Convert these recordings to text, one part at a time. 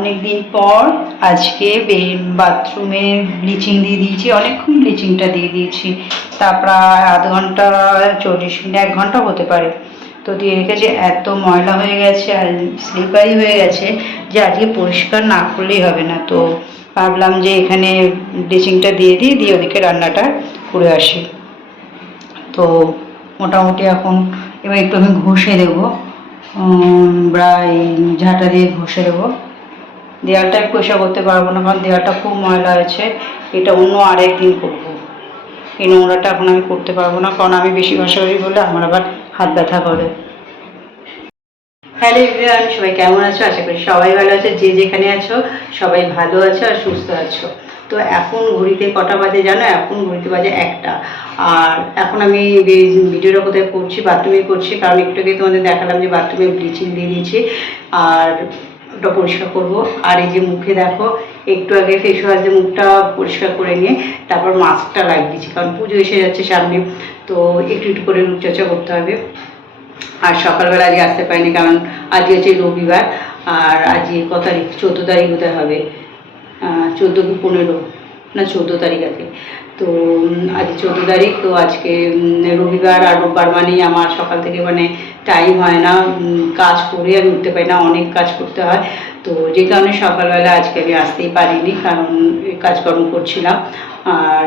অনেক দিন পর আজকে বাথরুমে ব্লিচিং দিয়ে দিয়েছি, অনেকক্ষণ ব্লিচিংটা দিয়ে দিয়েছি। তা প্রায় আধ ঘণ্টা, চল্লিশ মিনিট, এক ঘণ্টা হতে পারে। তো দিয়ে রেখেছে, এত ময়লা হয়ে গেছে আর স্লিপারি হয়ে গেছে যে আজকে পরিষ্কার না করলেই হবে না। তো ভাবলাম যে এখানে ব্লিচিংটা দিয়ে দিই, দিয়ে ওদিকে রান্নাটা করে আসি। তো মোটামুটি এখন, এবার একটু আমি ঘষে দেবো। প্রায় ঝাঁটা দিয়ে ঘষে দেবো। আমি পরিষ্কার করতে পারব না, কারণ দেওয়ালটা খুব ময়লা হয়েছে। এটা অন্য আরেক দিন করব। এই নোংরাটা এখন আমি করতে পারব না, কারণ আমি বেশি ঘষাঘষি করলে আমার আবার হাত ব্যথা করে। হ্যালো এভরিওয়ান, সবাই কেমন আছো? আশা করি সবাই ভালো আছে। যে যেখানে আছো, সবাই ভালো আছো আর সুস্থ আছো। তো এখন ঘড়িতে কটা বাজে জানো? এখন ঘড়িতে বাজে একটা। আর এখন আমি ভিডিওটা কোথায় করছি বাথরুমে করছি, কারণ একটু আগে তোমাদের দেখালাম যে বাথরুমে ব্লিচিং দিয়ে দিয়েছি। আর ওটা পরিষ্কার করব। আর এই যে মুখে দেখো, একটু আগে ফেস ওয়াশ দিয়ে মুখটা পরিষ্কার করে নিয়ে তারপর মাস্কটা লাগিয়েছি কারণ পুজো এসে যাচ্ছে সামনে, তো একটু একটু করে রূপচর্চা করতে হবে। আর সকালবেলা আজকে আসতে পারিনি, কারণ আজকে হচ্ছে রবিবার, আর আজকে ক তারিখ? চোদ্দ তারিখ হতে হবে। চোদ্দ কি পনেরো? না চোদ্দ তারিখ। আছে তো আজ চোদ্দ তারিখ, তো আজকে রবিবার আর রোববার মানেই আমার সকাল থেকে মানে টাইম হয় না কাজ করে আমি উঠতে পারি না, অনেক কাজ করতে হয়। তো যে কারণে সকালবেলা আজকে আমি আসতেই পারিনি, কারণ কাজকর্ম করছিলাম। আর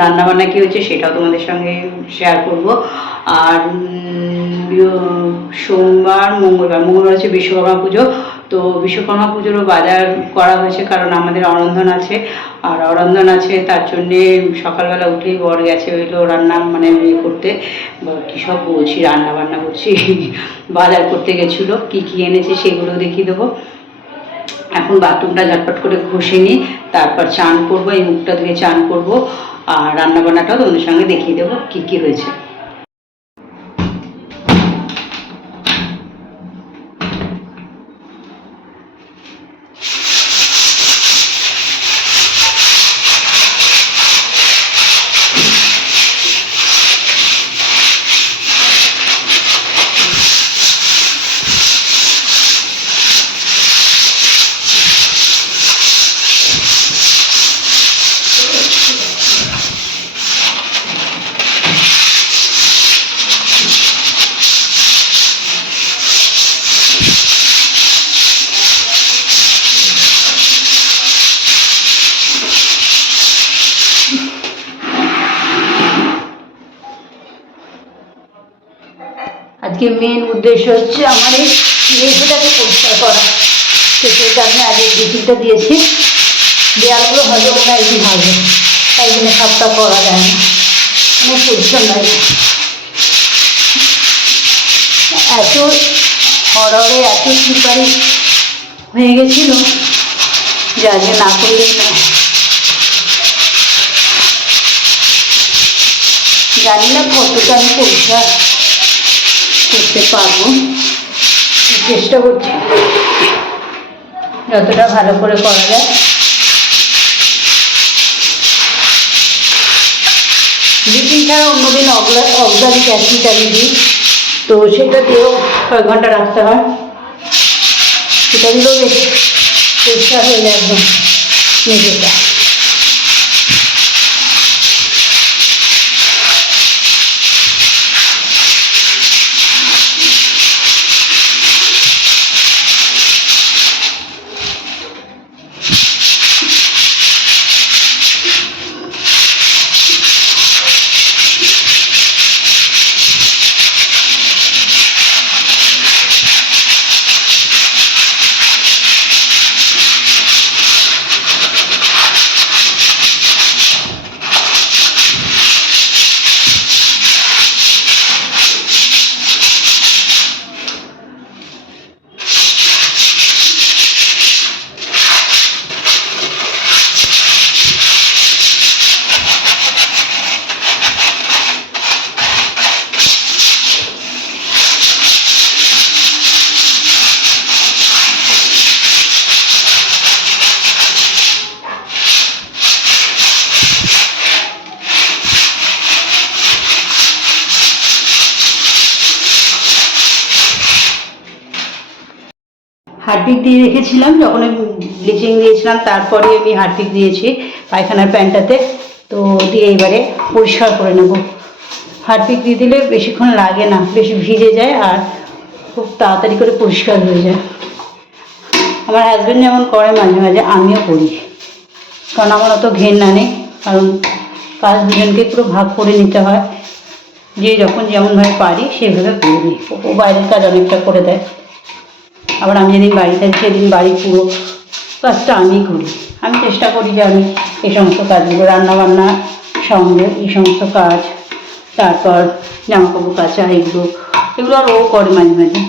রান্নাবান্না কী হচ্ছে সেটাও তোমাদের সঙ্গে শেয়ার করব। আর সোমবার মঙ্গলবার মঙ্গলবার হচ্ছে বিশ্বকর্মা পুজো। তো বিশ্বকর্মা পুজোরও বাজার করা হয়েছে কারণ আমাদের অরন্ধন আছে। আর অরন্ধন আছে, তার জন্যে সকালবেলা উঠেই বর গেছে হইল রান্না মানে ইয়ে করতে। কী সব বলছি রান্না বান্না করছি? বাজার করতে গেছিল, কী কী এনেছে সেগুলো দেখিয়ে দেবো। এখন বাথরুমটা ঝটপট করে ঘষে নিই, তারপর চান করব, এই মুখটা ধুয়ে চান করব, আর রান্নাবান্নাটাও তোমাদের সঙ্গে দেখিয়ে দেবো, কী কী হয়েছে। আজকে মেন উদ্দেশ্য হচ্ছে আমার এই মেঝেটাকে পরিষ্কার করা। তো সেই কারণে আজকে ডিসিটা দিয়েছি। দেয়ালগুলো হয়তো কোনো একদিন হবে তাই জন্য সবটা করা যায় না। অনেক পরিশ্রম লাগে এত হররে এত স্লিপারি হয়ে গেছিল, যে আজকে না করলে না জানি না কতটা আমি পরিষ্কার। করতে পারব। চেষ্টা করছি। যতটা ভালো করে করা যায়। ব্লিচিং ছাড়া অন্যদিন অক্সালিক অ্যাসিড আমি দিই। তো সেটা দিয়েও কয়েক ঘণ্টা রাখতে হয়। সেটা দিলেও বেশ পরিষ্কার হয়ে যায় একদম। মেঝেটা হারপিক দিয়ে রেখেছিলাম, যখন আমি ব্লিচিং দিয়েছিলাম, তারপরে আমি হারপিক দিয়েছি পায়খানার প্যান্টটাতে। তো দিয়ে এবারে পরিষ্কার করে নেব। হারপিক দিয়ে দিলে বেশিক্ষণ লাগে না, বেশি ভিজে যায় আর খুব তাড়াতাড়ি করে পরিষ্কার হয়ে যায়। আমার হাজব্যান্ড যেমন করে মাঝে মাঝে, আমিও করি। কারণ আমার অত ঘেন্না নেই, কারণ কাজ দুজনকে পুরো ভাগ করে নিতে হয়। যে যখন যেমনভাবে পারি, সেভাবে করে নিই। ও- ও বাইরের কাজ অনেকটা করে দেয়। আবার আমি যেদিন বাড়ি থাকি সেদিন বাড়ি পুরো কাজটা আমিই করি। আমি চেষ্টা করি যে আমি এই সমস্ত কাজগুলো, রান্নাবান্না সঙ্গে, এই সমস্ত কাজ, তারপর জামা কাপড় কাচা, এগুলো এগুলো আর ও করে মাঝে মাঝে।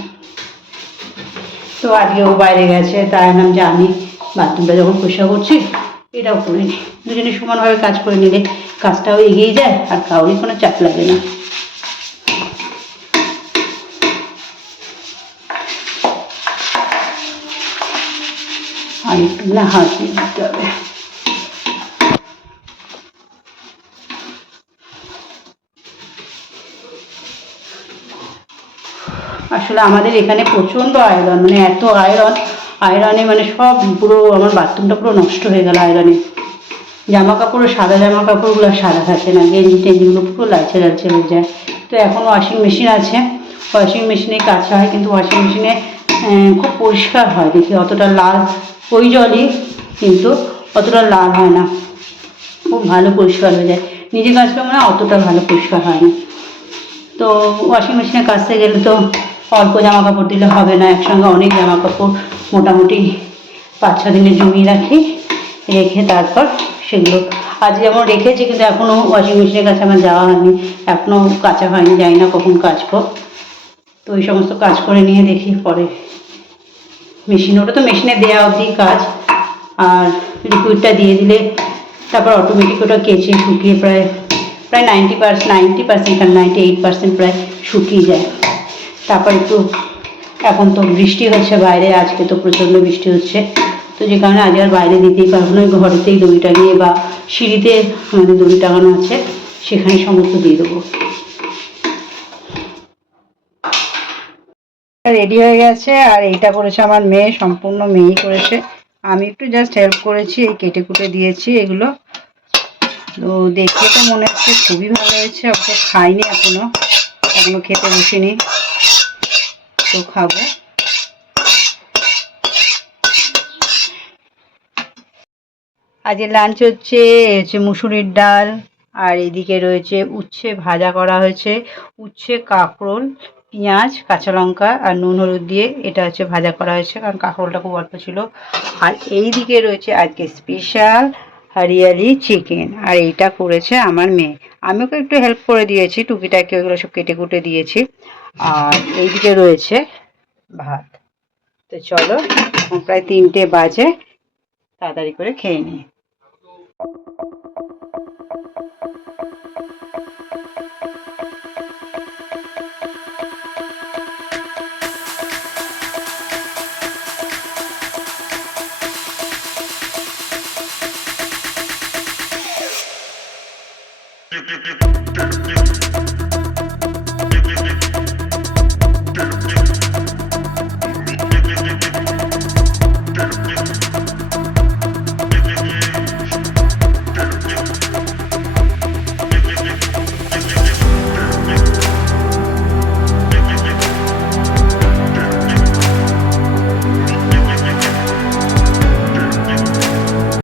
তো আজকে ও বাইরে গেছে তাই নাম যে আমি, বাথরুমটা যখন পরিষ্কার করছি, এটাও করে নিই দুজনে সমানভাবে কাজ করে নিলে কাজটাও এগিয়ে যায়, আর কাউরই কোনো চাপ লাগে না। হাত দিয়ে দিতে হবে আসলে আমাদের এখানে প্রচণ্ড আয়রন মানে এত আয়রন, আয়রনে মানে সব পুরো আমার বাথরুমটা পুরো নষ্ট হয়ে গেল আয়রনে। জামা কাপড় সাদা জামা কাপড়গুলো সাদা থাকে না, গেঞ্জি টেঞ্জিগুলো পুরো লালচে লালচে হয়ে যায়। তো এখন ওয়াশিং মেশিন আছে। ওয়াশিং মেশিনে কাচা হয়, কিন্তু ওয়াশিং মেশিনে খুব পরিষ্কার হয়, দেখি অতটা লাল ওই জলই কিন্তু অতটা লাল হয় না। খুব ভালো পরিষ্কার হয়ে যায়। নিজে কাচলে মানে অতটা ভালো পরিষ্কার হয় না। তো ওয়াশিং মেশিনে কাচতে গেলে তো অল্প জামা কাপড় দিলে হবে না। একসঙ্গে অনেক জামা কাপড় মোটামুটি পাঁচ, ছ দিনে জমিয়ে রাখি, রেখে তারপর সেগুলো আজ যেমন রেখেছি, কিন্তু এখনও ওয়াশিং মেশিনের কাছে আমার যাওয়া হয়নি। এখনও কাঁচা হয়নি, জানি না কখন কাচবো। তো ওই সমস্ত কাজ করে নিয়ে দেখি পরে। মেশিন, ওটা তো মেশিনে দেওয়া অবধি কাজ। আর লিকুইডটা দিয়ে দিলে তারপর অটোমেটিক ওটা কেচে শুকিয়ে প্রায় প্রায় নাইনটি পার্সেন্ট নাইনটি পার্সেন্ট আর নাইনটি এইট পার্সেন্ট প্রায় শুকিয়ে যায়। তারপর একটু, এখন তো বৃষ্টি হচ্ছে বাইরে, আজকে তো প্রচণ্ড বৃষ্টি হচ্ছে। তো যে কারণে আজ আর বাইরে দিতেই পারব না ঘরেতেই দড়ি টাঙিয়ে বা সিঁড়িতে আমাদের দড়ি টাঙানো আছে, সেখানে সমস্ত দিয়ে দেবো। রেডি হয়ে গেছে, আর এইটা করেছে আমার মেয়ে, সম্পূর্ণ মেয়েই করেছে। আমি একটু জাস্ট হেল্প করেছি, এই কেটে কুটে দিয়েছি এগুলো। তো দেখে তো মনে হচ্ছে খুবই ভালো হয়েছে ওকে খাইনি এখনও এখনও খেতে বসিনি। তো খাব। আজকে লাঞ্চ হচ্ছে হচ্ছে মুসুরির ডাল, আর এদিকে রয়েছে উচ্ছে ভাজা করা হয়েছে, উচ্ছে কাঁকরোল। পেঁয়াজ, কাঁচা লঙ্কা আর নুন হলুদ দিয়ে এটা হচ্ছে ভাজা করা হয়েছে, কারণ কাঁকরোলটা খুব অল্প ছিল। আর এই দিকে রয়েছে আজকে স্পেশাল হরিয়ালি চিকেন আর এইটা করেছে আমার মেয়ে। আমি ওকে একটু হেল্প করে দিয়েছি, টুকিটাকি ওগুলো সব কেটে কুটে দিয়েছি। আর এইদিকে রয়েছে ভাত। তো চলো প্রায় তিনটে বাজে, তাড়াতাড়ি করে খেয়ে নিই।